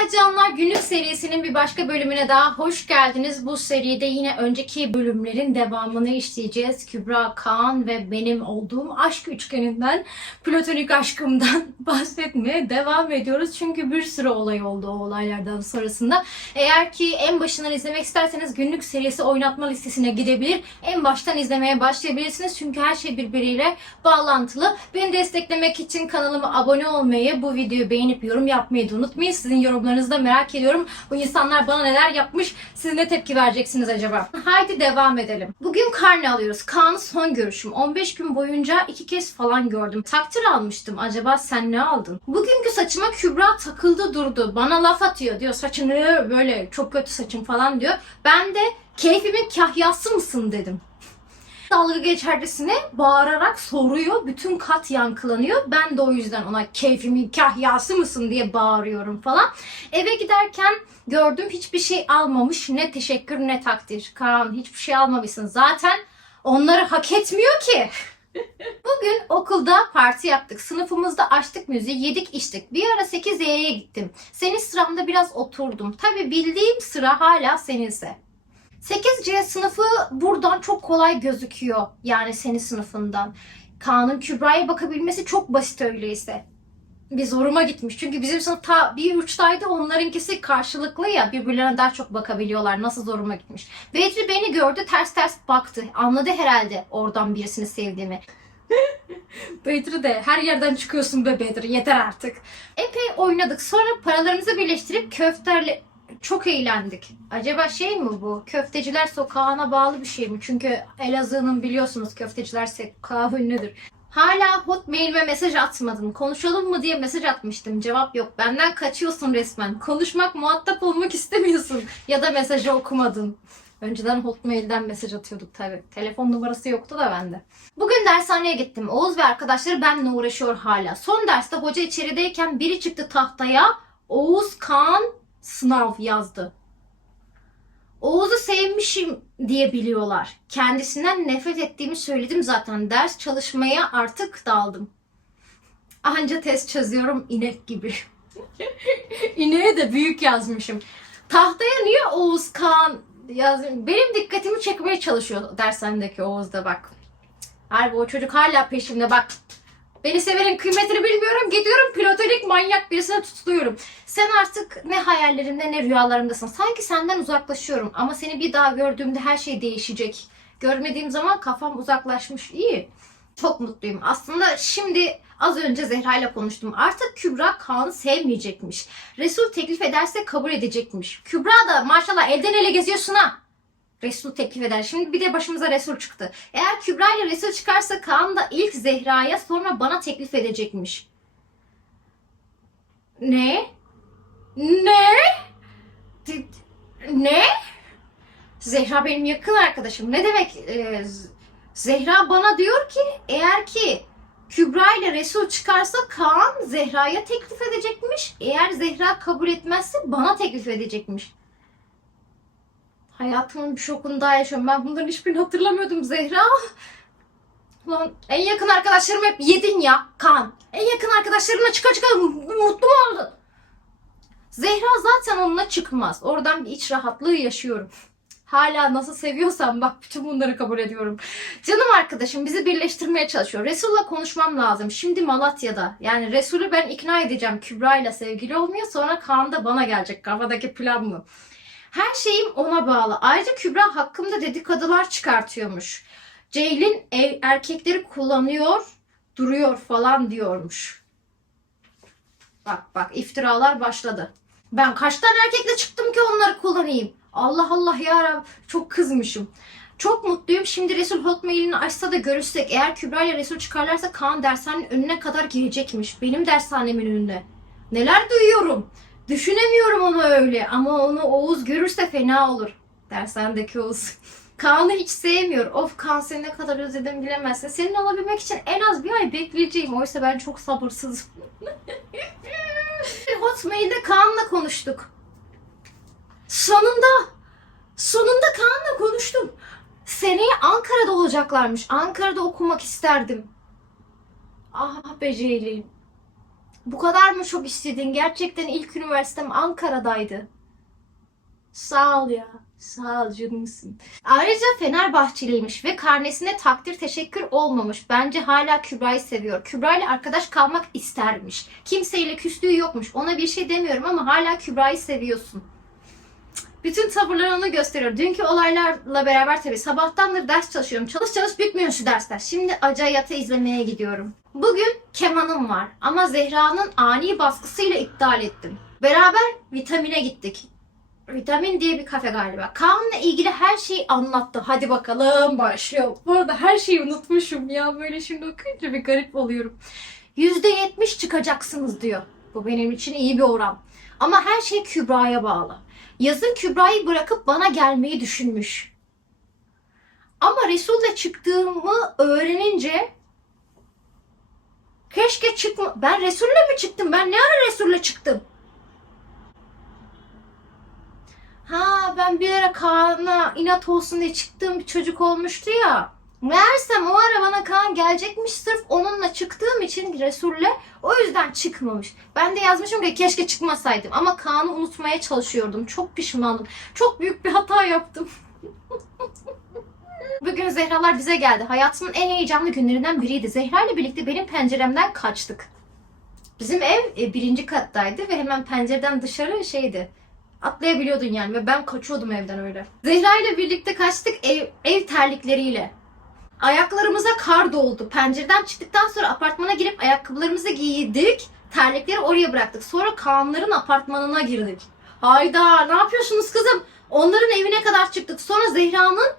Merhaba canlar. Günlük serisinin bir başka bölümüne daha hoş geldiniz. Bu seride yine önceki bölümlerin devamını işleyeceğiz. Kübra Kaan ve benim olduğum aşk üçgeninden, platonik aşkımdan bahsetmeye devam ediyoruz. Çünkü bir sürü olay oldu o olaylardan sonrasında. Eğer ki en başından izlemek isterseniz günlük serisi oynatma listesine gidebilir. En baştan izlemeye başlayabilirsiniz. Çünkü her şey birbiriyle bağlantılı. Beni desteklemek için kanalıma abone olmayı, bu videoyu beğenip yorum yapmayı da unutmayın. Sizin yorumlarınızı da merak ediyorum. Bu insanlar bana neler yapmış, siz ne tepki vereceksiniz acaba? Haydi devam edelim. Bugün karne alıyoruz. Kaan'ın son görüşüm. 15 gün boyunca iki kez falan gördüm. Takdir almıştım. Acaba sen ne aldın? Bugünkü saçıma Kübra takıldı durdu. Bana laf atıyor diyor. Saçını böyle çok kötü saçım falan diyor. Ben de keyfimin kahyası mısın dedim dalga geçercesine bağırarak soruyor. Bütün kat yankılanıyor. Ben de o yüzden ona keyfimin kahyası mısın diye bağırıyorum falan. Eve giderken gördüm hiçbir şey almamış. Ne teşekkür ne takdir. Kaan hiçbir şey almamışsın. Zaten onları hak etmiyor ki. Bugün okulda parti yaptık. Sınıfımızda açtık müziği, yedik içtik. Bir ara 8Y'ye gittim. Senin sıranda biraz oturdum. Tabi bildiğim sıra hala seninse. 8C sınıfı buradan çok kolay gözüküyor. Yani senin sınıfından. Kaan'ın Kübra'ya bakabilmesi çok basit öyleyse. Bir zoruma gitmiş. Çünkü bizim sınıf ta bir uçtaydı. Onlarınkisi karşılıklı ya. Birbirlerine daha çok bakabiliyorlar. Nasıl zoruma gitmiş. Bedri beni gördü ters ters baktı. Anladı herhalde oradan birisini sevdiğimi. Bedri de her yerden çıkıyorsun be Bedri yeter artık. Epey oynadık. Sonra paralarımızı birleştirip köfterle çok eğlendik. Acaba şey mi bu? Köfteciler sokağına bağlı bir şey mi? Çünkü Elazığ'ın biliyorsunuz köfteciler sokağı ünlüdür. Hala hotmail'ime mesaj atmadın. Konuşalım mı diye mesaj atmıştım. Cevap yok. Benden kaçıyorsun resmen. Konuşmak, muhatap olmak istemiyorsun. Ya da mesajı okumadın. Önceden Hotmail'den mesaj atıyorduk tabi. Telefon numarası yoktu da bende. Bugün dershaneye gittim. Oğuz ve arkadaşları benimle uğraşıyor hala. Son derste hoca içerideyken biri çıktı tahtaya. Oğuz Kaan sınav yazdı. Oğuz'u sevmişim diye biliyorlar. Kendisinden nefret ettiğimi söyledim zaten. Ders çalışmaya artık daldım. Anca test çözüyorum inek gibi. İneğe de büyük yazmışım. Tahtaya niye Oğuz Kaan yazdım? Benim dikkatimi çekmeye çalışıyor dershanedeki Oğuz da bak. Harbi o çocuk hala peşimde bak. Beni sevenin kıymetini bilmiyorum. Gidiyorum platonik manyak birisine tutuluyorum. Sen artık ne hayallerimde ne rüyalarımdasın. Sanki senden uzaklaşıyorum. Ama seni bir daha gördüğümde her şey değişecek. Görmediğim zaman kafam uzaklaşmış. İyi. Çok mutluyum. Aslında şimdi az önce Zehra ile konuştum. Artık Kübra Kaan'ı sevmeyecekmiş. Resul teklif ederse kabul edecekmiş. Kübra da maşallah elden ele geziyorsun ha. Resul teklif eder. Şimdi bir de başımıza Resul çıktı. Eğer Kübra ile Resul çıkarsa Kaan da ilk Zehra'ya sonra bana teklif edecekmiş. Ne? Ne? Ne? Zehra benim yakın arkadaşım. Ne demek? e, Zehra bana diyor ki eğer ki Kübra ile Resul çıkarsa Kaan Zehra'ya teklif edecekmiş. Eğer Zehra kabul etmezse bana teklif edecekmiş. Hayatımın bir şokunu daha yaşıyorum. Ben bunların hiçbirini hatırlamıyordum Zehra. Ulan en yakın arkadaşlarım hep yedin ya Kaan. En yakın arkadaşlarımla çıka çıka mutlu mu oldun? Zehra zaten onunla çıkmaz. Oradan bir iç rahatlığı yaşıyorum. Hala nasıl seviyorsam bak bütün bunları kabul ediyorum. Canım arkadaşım bizi birleştirmeye çalışıyor. Resul'la konuşmam lazım. Şimdi Malatya'da. Yani Resul'ü ben ikna edeceğim Kübra ile sevgili olmuyor. Sonra Kaan da bana gelecek. Kafadaki plan bu. Her şeyim ona bağlı. Ayrıca Kübra hakkımda dedikodular çıkartıyormuş. Ceylin erkekleri kullanıyor, duruyor falan diyormuş. Bak bak iftiralar başladı. Ben kaç tane erkekle çıktım ki onları kullanayım? Allah Allah ya Rab, çok kızmışım. Çok mutluyum. Şimdi Resul Hotmail'ini açsa da görüşsek. Eğer Kübra ile Resul çıkarlarsa Kaan dershanenin önüne kadar girecekmiş. Benim dershanemin önünde. Neler duyuyorum. Düşünemiyorum onu öyle ama onu Oğuz görürse fena olur. Dershanedeki Oğuz. Kaan'ı hiç sevmiyor. Of Kaan seni ne kadar özledim bilemezsin. Senin olabilmek için en az bir ay bekleyeceğim. Oysa ben çok sabırsızım. Hotmail'de Kaan'la konuştuk. Sonunda, sonunda Kaan'la konuştum. Seneye Ankara'da olacaklarmış. Ankara'da okumak isterdim. Ah be. Bu kadar mı çok istedin? Gerçekten ilk üniversitem Ankara'daydı. Sağ ol ya. Sağ ol canımsın. Ayrıca Fenerbahçeliymiş ve karnesine takdir teşekkür olmamış. Bence hala Kübra'yı seviyor. Kübra ile arkadaş kalmak istermiş. Kimseyle küslüğü yokmuş. Ona bir şey demiyorum ama hala Kübra'yı seviyorsun. Bütün tavırları onu gösteriyor. Dünkü olaylarla beraber tabii sabahtandır ders çalışıyorum. Çalış çalış bitmiyor şu dersler. Şimdi Acayat'ı izlemeye gidiyorum. Bugün kemanım var ama Zehra'nın ani baskısıyla iptal ettim. Beraber vitamine gittik. Vitamin diye bir kafe galiba. Kaan'la ilgili her şeyi anlattı. Hadi bakalım başlıyor. Bu arada her şeyi unutmuşum ya. Böyle şimdi okuyunca bir garip oluyorum. %70 çıkacaksınız diyor. Bu benim için iyi bir oran. Ama her şey Kübra'ya bağlı. Yazın Kübra'yı bırakıp bana gelmeyi düşünmüş. Ama Resul'le çıktığımı öğrenince keşke çıkma... Ben Resul'le mi çıktım? Ben ne ara Resul'le çıktım? Ha ben bir ara Kaan'a inat olsun diye çıktığım bir çocuk olmuştu ya. Meğersem o ara bana Kaan gelecekmiş sırf onunla çıktığım için Resul'le o yüzden çıkmamış. Ben de yazmışım ki keşke çıkmasaydım ama Kaan'ı unutmaya çalışıyordum. Çok pişmanım. Çok büyük bir hata yaptım. Bugün Zehralar bize geldi. Hayatımın en heyecanlı günlerinden biriydi. Zehra ile birlikte benim penceremden kaçtık. Bizim ev e, birinci kattaydı ve hemen pencereden dışarı şeydi. Atlayabiliyordun yani ve ben kaçıyordum evden öyle. Zehra ile birlikte kaçtık ev, ev terlikleriyle. Ayaklarımıza kar doldu. Pencereden çıktıktan sonra apartmana girip ayakkabılarımızı giydik. Terlikleri oraya bıraktık. Sonra Kaanların apartmanına girdik. Hayda ne yapıyorsunuz kızım? Onların evine kadar çıktık. Sonra Zehra'nın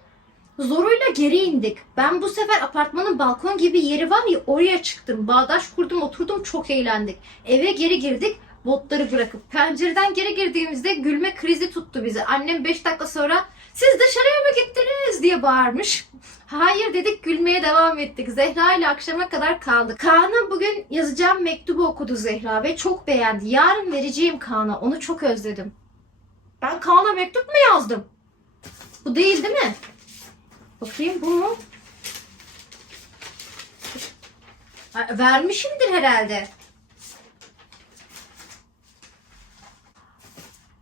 zoruyla geri indik. Ben bu sefer apartmanın balkon gibi yeri var ya oraya çıktım. Bağdaş kurdum oturdum çok eğlendik. Eve geri girdik botları bırakıp. Pencereden geri girdiğimizde gülme krizi tuttu bizi. Annem 5 dakika sonra siz dışarıya mı gittiniz diye bağırmış. Hayır dedik gülmeye devam ettik. Zehra ile akşama kadar kaldık. Kaan'a bugün yazacağım mektubu okudu Zehra ve çok beğendi. Yarın vereceğim Kaan'a. Onu çok özledim. Ben Kaan'a mektup mu yazdım? Bu değil değil mi? Bakayım bu mu? Vermişimdir herhalde.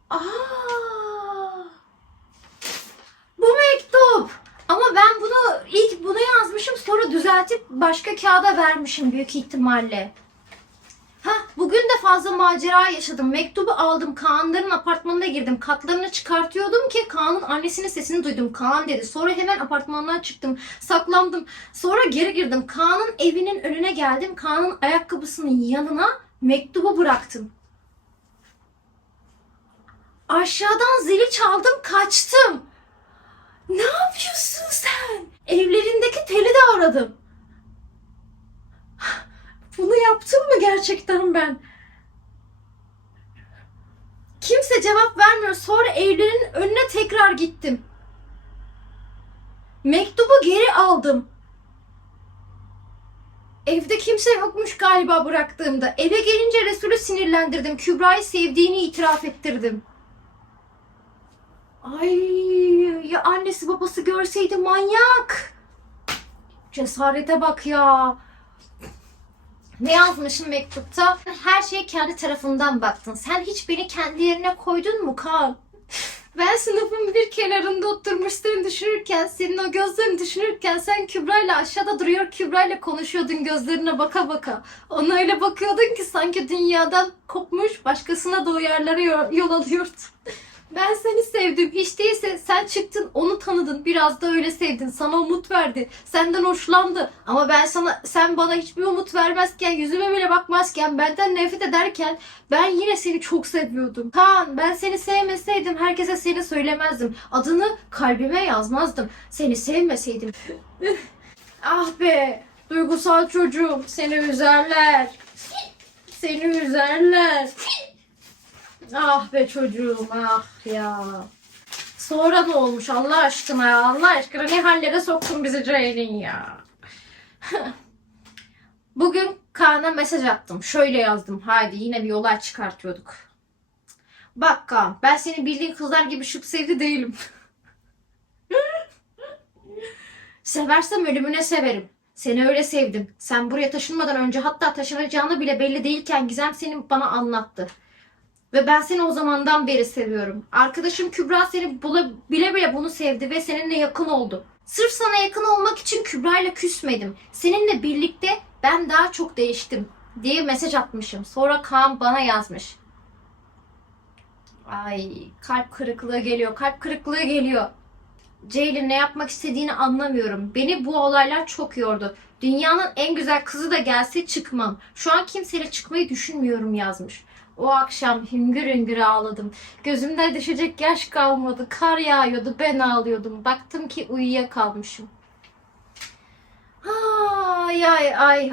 Aa! Bu mektup. Ama ben bunu ilk bunu yazmışım sonra düzeltip başka kağıda vermişim büyük ihtimalle. Ha bugün de fazla macera yaşadım. Mektubu aldım. Kaanların apartmanına girdim. Katlarını çıkartıyordum ki Kaan'ın annesinin sesini duydum. Kaan dedi. Sonra hemen apartmandan çıktım. Saklandım. Sonra geri girdim. Kaan'ın evinin önüne geldim. Kaan'ın ayakkabısının yanına mektubu bıraktım. Aşağıdan zili çaldım kaçtım. Ne yapıyorsun sen? Evlerindeki teli de aradım. Bunu yaptım mı gerçekten ben? Kimse cevap vermiyor. Sonra evlerin önüne tekrar gittim. Mektubu geri aldım. Evde kimse yokmuş galiba bıraktığımda. Eve gelince Resul'ü sinirlendirdim. Kübra'yı sevdiğini itiraf ettirdim. Ay ya annesi babası görseydi manyak. Cesarete bak ya. Ne yazmışım mektupta? Her şeye kendi tarafından baktın. Sen hiç beni kendi yerine koydun mu Kaan? Ben sınıfın bir kenarında oturmuş seni düşünürken, senin o gözlerini düşünürken sen Kübra ile aşağıda duruyor Kübra ile konuşuyordun gözlerine baka baka. Ona öyle bakıyordun ki sanki dünyadan kopmuş başkasına o yerlere yol, yol alıyordu. Ben seni sevdim. Hiç değilse sen çıktın, onu tanıdın. Biraz da öyle sevdin. Sana umut verdi. Senden hoşlandı. Ama ben sana, sen bana hiçbir umut vermezken, yüzüme bile bakmazken, benden nefret ederken ben yine seni çok seviyordum. Kaan, ben seni sevmeseydim herkese seni söylemezdim. Adını kalbime yazmazdım. Seni sevmeseydim. ah be, duygusal çocuğum. Seni üzerler. Seni üzerler. Ah be çocuğum ah ya. Sonra ne olmuş Allah aşkına ya Allah aşkına ne hallere soktun bizi Ceylin ya. Bugün Kaan'a mesaj attım. Şöyle yazdım. Haydi yine bir olay çıkartıyorduk. Bak Kaan ben senin bildiğin kızlar gibi şıp sevdi değilim. Seversem ölümüne severim. Seni öyle sevdim. Sen buraya taşınmadan önce hatta taşınacağını bile belli değilken Gizem seni bana anlattı. Ve ben seni o zamandan beri seviyorum. Arkadaşım Kübra seni bula, bile bile bunu sevdi ve seninle yakın oldu. Sırf sana yakın olmak için Kübra ile küsmedim. Seninle birlikte ben daha çok değiştim diye mesaj atmışım. Sonra Kaan bana yazmış. Ay kalp kırıklığı geliyor, kalp kırıklığı geliyor. Ceylin ne yapmak istediğini anlamıyorum. Beni bu olaylar çok yordu. Dünyanın en güzel kızı da gelse çıkmam. Şu an kimseyle çıkmayı düşünmüyorum yazmış. O akşam hüngür hüngür ağladım. Gözümde düşecek yaş kalmadı. Kar yağıyordu, ben ağlıyordum. Baktım ki uyuyakalmışım. Ay ay ay.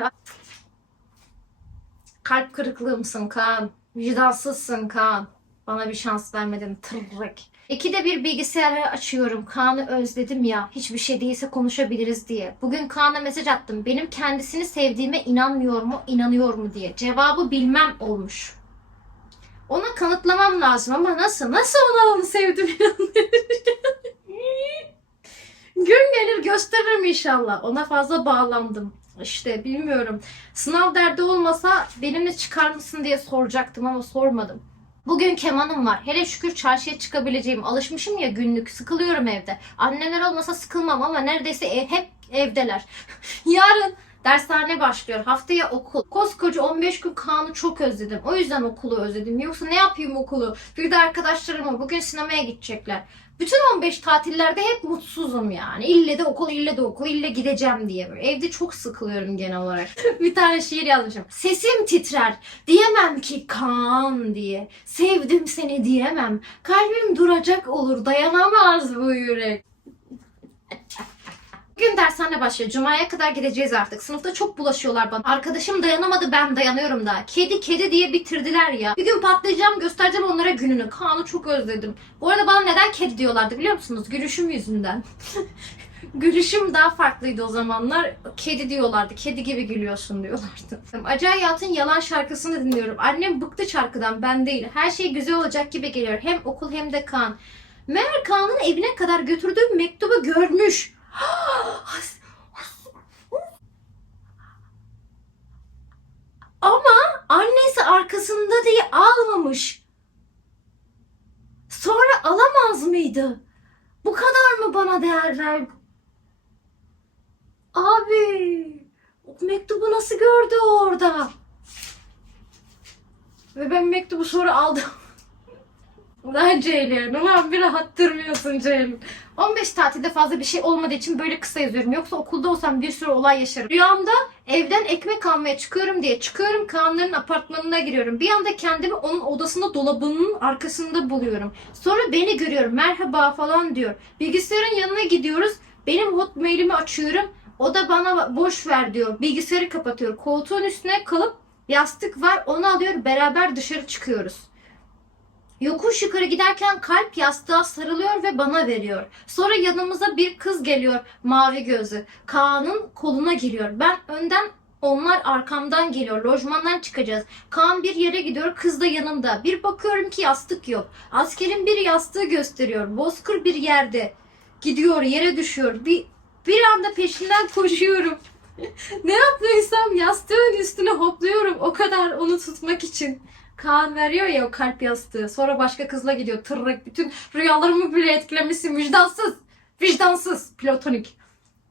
Kalp kırıklığımsın Kaan. Vicdansızsın Kaan. Bana bir şans vermedin tırrek. İkide bir bilgisayarı açıyorum. Kaan'ı özledim ya. Hiçbir şey değilse konuşabiliriz diye. Bugün Kaan'a mesaj attım. Benim kendisini sevdiğime inanmıyor mu, inanıyor mu diye. Cevabı bilmem olmuş. Ona kanıtlamam lazım ama nasıl? Nasıl ona onu sevdim Gün gelir gösteririm inşallah. Ona fazla bağlandım. İşte bilmiyorum. Sınav derdi olmasa benimle çıkar mısın diye soracaktım ama sormadım. Bugün kemanım var. Hele şükür çarşıya çıkabileceğim. Alışmışım ya günlük. Sıkılıyorum evde. Anneler olmasa sıkılmam ama neredeyse ev, hep evdeler. Yarın dershane başlıyor. Haftaya okul. Koskoca 15 gün Kaan'ı çok özledim. O yüzden okulu özledim. Yoksa ne yapayım okulu? Bir de arkadaşlarımla bugün sinemaya gidecekler. Bütün 15 tatillerde hep mutsuzum yani. İlle de okul, ille de okul, ille gideceğim diye. Böyle. Evde çok sıkılıyorum genel olarak. bir tane şiir yazmışım. Sesim titrer. Diyemem ki Kaan diye. Sevdim seni diyemem. Kalbim duracak olur. Dayanamaz bu yürek. Bugün dershane başlıyor. Cuma'ya kadar gideceğiz artık. Sınıfta çok bulaşıyorlar bana. Arkadaşım dayanamadı ben dayanıyorum da. Kedi kedi diye bitirdiler ya. Bir gün patlayacağım göstereceğim onlara gününü. Kaan'ı çok özledim. Bu arada bana neden kedi diyorlardı biliyor musunuz? Gülüşüm yüzünden. Gülüşüm daha farklıydı o zamanlar. Kedi diyorlardı. Kedi gibi gülüyorsun diyorlardı. Acı Hayat'ın Yalan şarkısını dinliyorum. Annem bıktı şarkıdan ben değil. Her şey güzel olacak gibi geliyor. Hem okul hem de Kaan. Meğer Kaan'ın evine kadar götürdüğüm mektubu görmüş. Ama annesi arkasında diye almamış. Sonra alamaz mıydı? Bu kadar mı bana değer ver? Abi, mektubu nasıl gördü orada? Ve ben mektubu sonra aldım. Ulan Ceylin, ulan bir rahat durmuyorsun Ceylin. 15 tatilde fazla bir şey olmadığı için böyle kısa yazıyorum. Yoksa okulda olsam bir sürü olay yaşarım. Rüyamda evden ekmek almaya çıkıyorum diye çıkıyorum. Kaanların apartmanına giriyorum. Bir anda kendimi onun odasında dolabının arkasında buluyorum. Sonra beni görüyorum. Merhaba falan diyor. Bilgisayarın yanına gidiyoruz. Benim hotmailimi açıyorum. O da bana boş ver diyor. Bilgisayarı kapatıyor. Koltuğun üstüne kalıp yastık var. Onu alıyor. Beraber dışarı çıkıyoruz. Yokuş yukarı giderken kalp yastığa sarılıyor ve bana veriyor. Sonra yanımıza bir kız geliyor mavi gözü. Kaan'ın koluna giriyor. Ben önden onlar arkamdan geliyor. Lojmandan çıkacağız. Kaan bir yere gidiyor. Kız da yanımda. Bir bakıyorum ki yastık yok. Askerin bir yastığı gösteriyor. Bozkır bir yerde. Gidiyor yere düşüyor. Bir, bir anda peşinden koşuyorum. ne yaptıysam yastığın üstüne hopluyorum. O kadar onu tutmak için. Kaan veriyor ya o kalp yastığı. Sonra başka kızla gidiyor. Tırrek bütün rüyalarımı bile etkilemişsin. Vicdansız. Vicdansız. Platonik.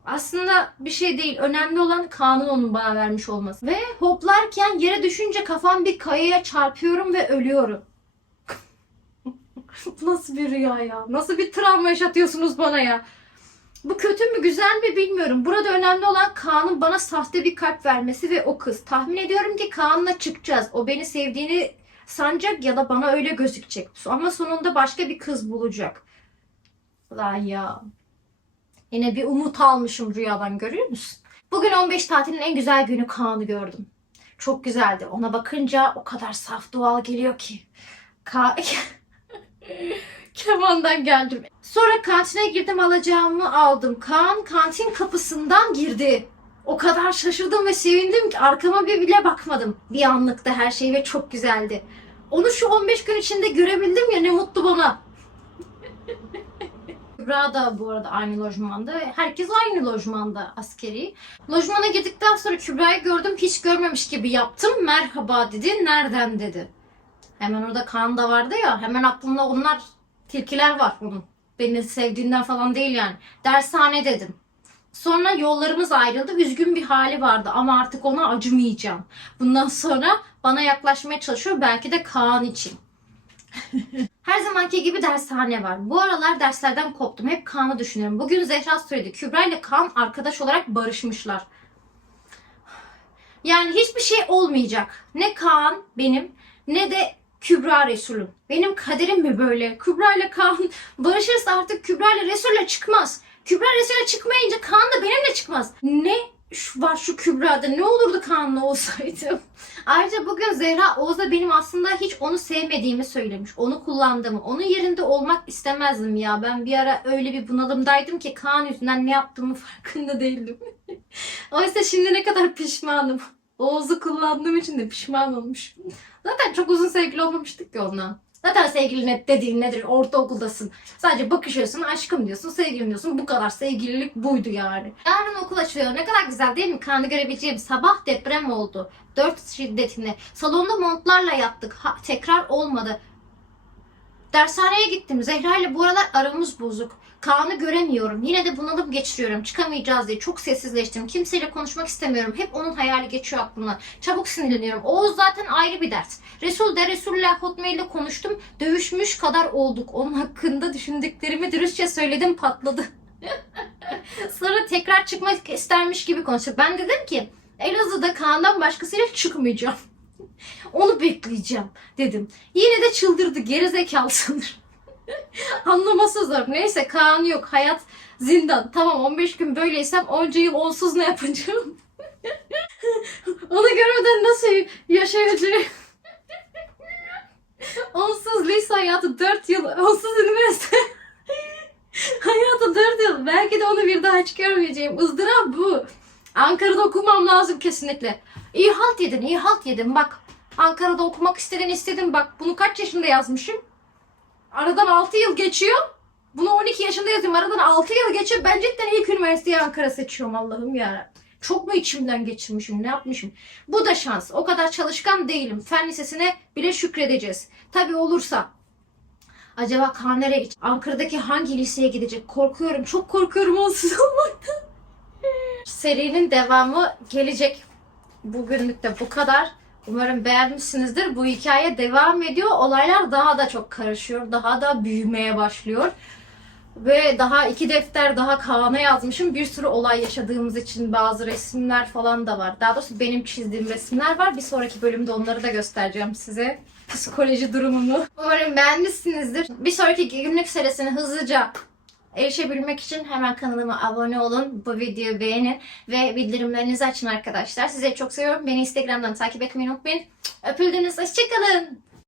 Aslında bir şey değil. Önemli olan Kaan'ın onun bana vermiş olması. Ve hoplarken yere düşünce kafam bir kayaya çarpıyorum ve ölüyorum. Nasıl bir rüya ya? Nasıl bir travma yaşatıyorsunuz bana ya? Bu kötü mü güzel mi bilmiyorum. Burada önemli olan Kaan'ın bana sahte bir kalp vermesi ve o kız. Tahmin ediyorum ki Kaan'la çıkacağız. O beni sevdiğini sanacak ya da bana öyle gözükecek. Ama sonunda başka bir kız bulacak. Lan ya. Yine bir umut almışım rüyadan görüyor musun? Bugün 15 tatilin en güzel günü Kaan'ı gördüm. Çok güzeldi. Ona bakınca o kadar saf doğal geliyor ki. Ka Kemandan geldim. Sonra kantine girdim alacağımı aldım. Kaan kantin kapısından girdi. O kadar şaşırdım ve sevindim ki arkama bir bile bakmadım. Bir anlıkta her şey ve çok güzeldi. Onu şu 15 gün içinde görebildim ya ne mutlu bana. Kübra da bu arada aynı lojmanda. Herkes aynı lojmanda askeri. Lojmana girdikten sonra Kübra'yı gördüm. Hiç görmemiş gibi yaptım. Merhaba dedi. Nereden dedi. Hemen orada Kaan da vardı ya. Hemen aklımda onlar tilkiler var onun. Beni sevdiğinden falan değil yani. Dershane dedim. Sonra yollarımız ayrıldı. Üzgün bir hali vardı ama artık ona acımayacağım. Bundan sonra bana yaklaşmaya çalışıyor. Belki de Kaan için. Her zamanki gibi dershane var. Bu aralar derslerden koptum. Hep Kaan'ı düşünüyorum. Bugün Zehra söyledi. Kübra ile Kaan arkadaş olarak barışmışlar. Yani hiçbir şey olmayacak. Ne Kaan benim ne de Kübra Resul'üm. Benim kaderim mi böyle? Kübra ile Kaan barışırsa artık Kübra ile Resul'le çıkmaz. Kübra Resul'le çıkmayınca Kaan da benimle çıkmaz. Ne şu- var şu Kübra'da? Ne olurdu Kaan'la olsaydım? Ayrıca bugün Zehra Oğuz'a benim aslında hiç onu sevmediğimi söylemiş. Onu kullandığımı. Onun yerinde olmak istemezdim ya. Ben bir ara öyle bir bunalımdaydım ki Kaan yüzünden ne yaptığımı farkında değildim. Oysa şimdi ne kadar pişmanım. Oğuz'u kullandığım için de pişman olmuşum. Zaten çok uzun sevgili olmamıştık ki onunla. Zaten sevgili net dediğin nedir? Ortaokuldasın. Sadece bakışıyorsun, aşkım diyorsun, sevgilim diyorsun. Bu kadar sevgililik buydu yani. Yarın okul açılıyor. Ne kadar güzel değil mi? Kaan'ı görebileceğim. Sabah deprem oldu. 4 şiddetinde. Salonda montlarla yattık. Ha, tekrar olmadı. Dershaneye gittim. Zehra ile bu aralar aramız bozuk. Kaan'ı göremiyorum. Yine de bunalım geçiriyorum. Çıkamayacağız diye çok sessizleştim. Kimseyle konuşmak istemiyorum. Hep onun hayali geçiyor aklımdan. Çabuk sinirleniyorum. Oğuz zaten ayrı bir dert. Resul de Resul'le Hotmail'de konuştum. Dövüşmüş kadar olduk. Onun hakkında düşündüklerimi dürüstçe söyledim patladı. Sonra tekrar çıkmak istermiş gibi konuşuyor. Ben dedim ki Elazığ'da Kaan'dan başkasıyla çıkmayacağım. Onu bekleyeceğim dedim. Yine de çıldırdı gerizekalı sanırım. Anlaması zor. Neyse Kaan yok. Hayat zindan. Tamam 15 gün böyleysem onca yıl onsuz ne yapacağım? Onu görmeden nasıl yaşayacağım? onsuz lise hayatı 4 yıl. Onsuz üniversite. hayatı 4 yıl. Belki de onu bir daha hiç görmeyeceğim. ızdırap bu. Ankara'da okumam lazım kesinlikle. İyi halt yedin, iyi halt yedin. Bak Ankara'da okumak istedin istedim. Bak bunu kaç yaşında yazmışım? Aradan 6 yıl geçiyor. Bunu 12 yaşında yazıyorum. Aradan 6 yıl geçiyor. Ben cidden ilk üniversiteyi Ankara seçiyorum Allah'ım ya. Çok mu içimden geçirmişim? Ne yapmışım? Bu da şans. O kadar çalışkan değilim. Fen lisesine bile şükredeceğiz. Tabii olursa. Acaba nereye gidecek? Ankara'daki hangi liseye gidecek? Korkuyorum. Çok korkuyorum onsuz olmaktan. Serinin devamı gelecek. Bugünlük de bu kadar. Umarım beğenmişsinizdir. Bu hikaye devam ediyor. Olaylar daha da çok karışıyor. Daha da büyümeye başlıyor. Ve daha iki defter daha Kaan'a yazmışım. Bir sürü olay yaşadığımız için bazı resimler falan da var. Daha doğrusu benim çizdiğim resimler var. Bir sonraki bölümde onları da göstereceğim size. Psikoloji durumumu. Umarım beğenmişsinizdir. Bir sonraki günlük serisine hızlıca erişebilmek için hemen kanalıma abone olun. Bu videoyu beğenin ve bildirimlerinizi açın arkadaşlar. Sizleri çok seviyorum. Beni Instagram'dan takip etmeyi unutmayın. Öpüldünüz. Hoşçakalın.